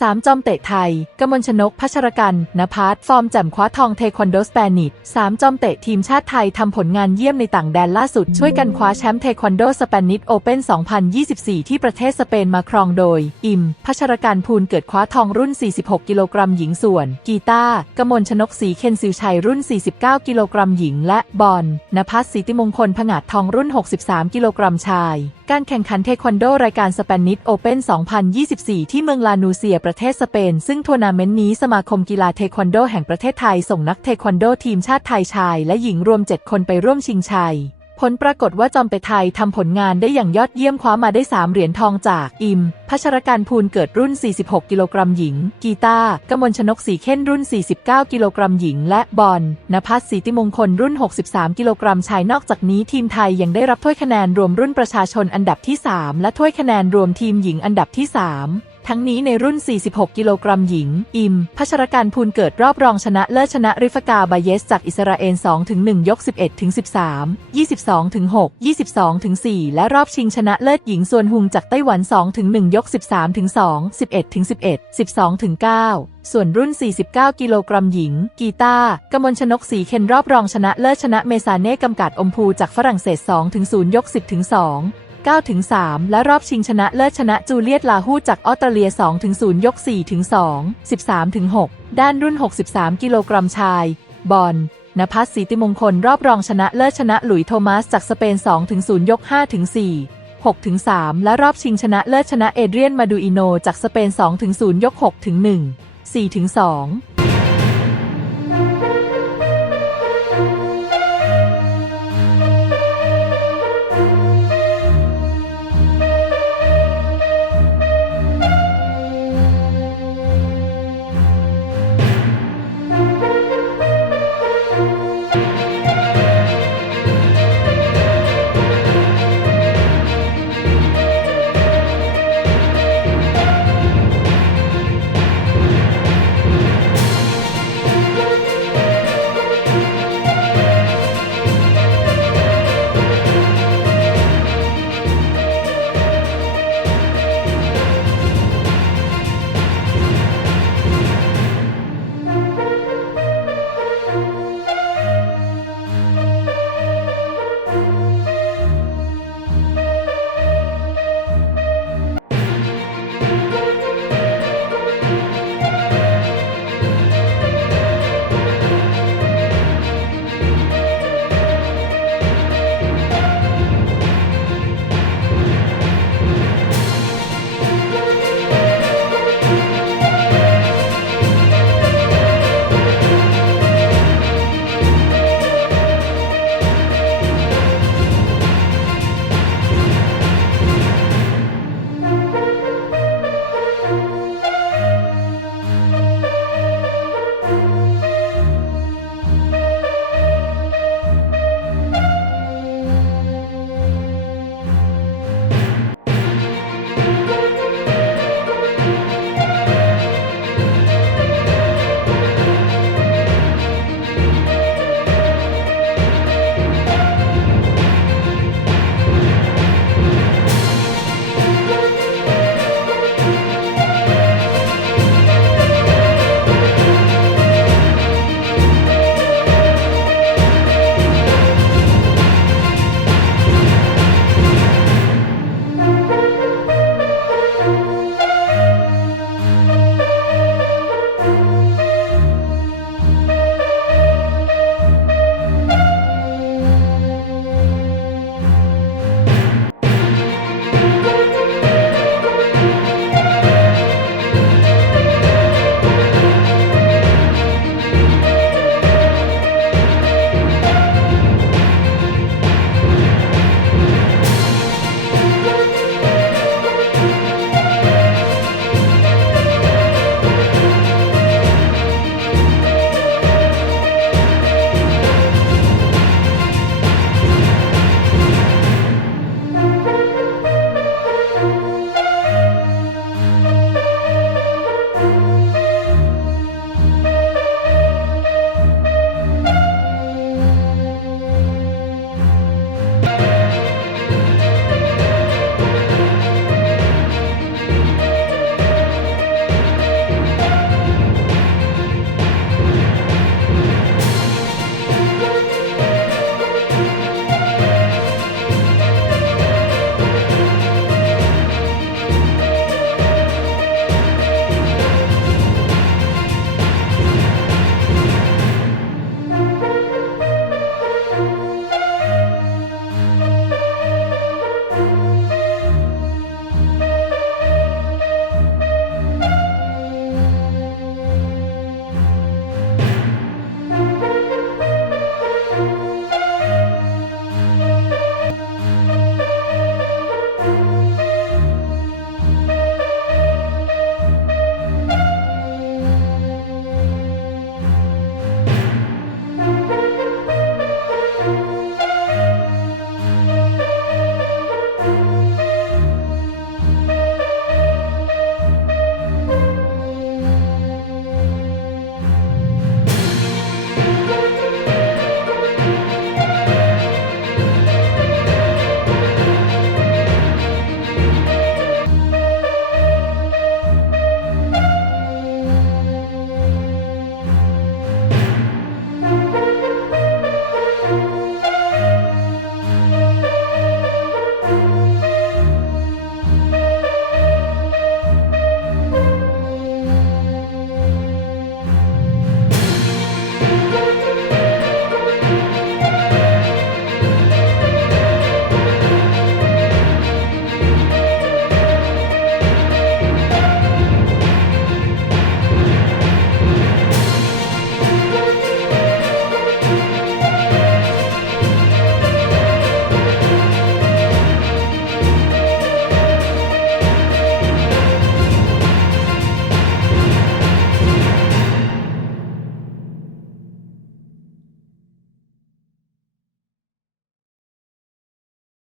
3 จอมเตะไทย กมลชนกพัชรกันนภัสฟอร์มแจ่มคว้าทองเทควันโดสเปนิช3 จอมเตะทีมชาติไทยทำผลงานเยี่ยมในต่างแดนล่าสุด ช่วยกันคว้าแชมป์เทควันโดสเปนิชโอเปน2024 ที่ประเทศสเปนมาครองโดย อิม พัชรกันภูลเกิดคว้าทองรุ่น 46 กิโลกรัมหญิงส่วน กีตาร์กมลชนกศรีเคนซิวชัยรุ่น 49 กิโลกรัมหญิง และบอลนภัสศรีติมงคลผงาดทองรุ่น 63 กิโลกรัมชาย การแข่งขันเทควันโดรายการสเปนิชโอเปน2024 ที่เมืองลานูเซียประเทศสเปน ซึ่งทัวร์นาเมนต์นี้สมาคมกีฬาเทควันโดแห่งประเทศไทยส่งนักเทควันโดทีมชาติไทยชาย และหญิงรวม 7 คนไปร่วมชิงชัย ผลปรากฏว่าจอมเปไทยทำผลงานได้อย่างยอดเยี่ยมคว้ามาได้ 3 เหรียญทองจาก อิมพัชรการภูลเกิดรุ่น 46 กิโลกรัมหญิง กีตาร์กมลชนกสีเข้นรุ่น 49 กิโลกรัมหญิง และบอลนภัสศรีติมงคลรุ่น 63 กิโลกรัมชายนอกจากนี้ทีมไทยยังได้รับถ้วยคะแนนรวมรุ่นประชาชนอันดับที่ 3 และถ้วยคะแนนรวมทีมหญิงอันดับที่ 3 ทั้งนี้ในรุ่น 46 กิโลกรัมหญิง อิม พัชรการภูลเกิดรอบรองชนะเลิศชนะริฟกาบาเยสจากอิสราเอล2-1ยก 11-13 22-6 22-4และรอบชิงชนะเลิศหญิงส่วนหุงจากไต้หวัน2-1ยก 13-2 11-11 12-9ส่วนรุ่น 49 กิโลกรัมหญิง กีตาร์กมลชนกสีเคนรอบรองชนะเลิศชนะเมซาเน่กำกัดอมพูจากฝรั่งเศส2-0ยก 10-2 9ถึง 3 และรอบชิงชนะเลิศชนะจูเลียตลาฮูจากออสเตรเลีย2ถึง0ยก4ถึง2 13ถึง6ด้านรุ่น 63 กิโลกรัมชาย บอลนภัสศรีติมงคลรอบรองชนะเลิศชนะหลุยโทมัสจากสเปน2ถึง0ยก5ถึง4 6ถึง3และรอบชิงชนะเลิศชนะเอเดรียนมาดูอิโนจากสเปน2ถึง0ยก6ถึง1 4ถึง2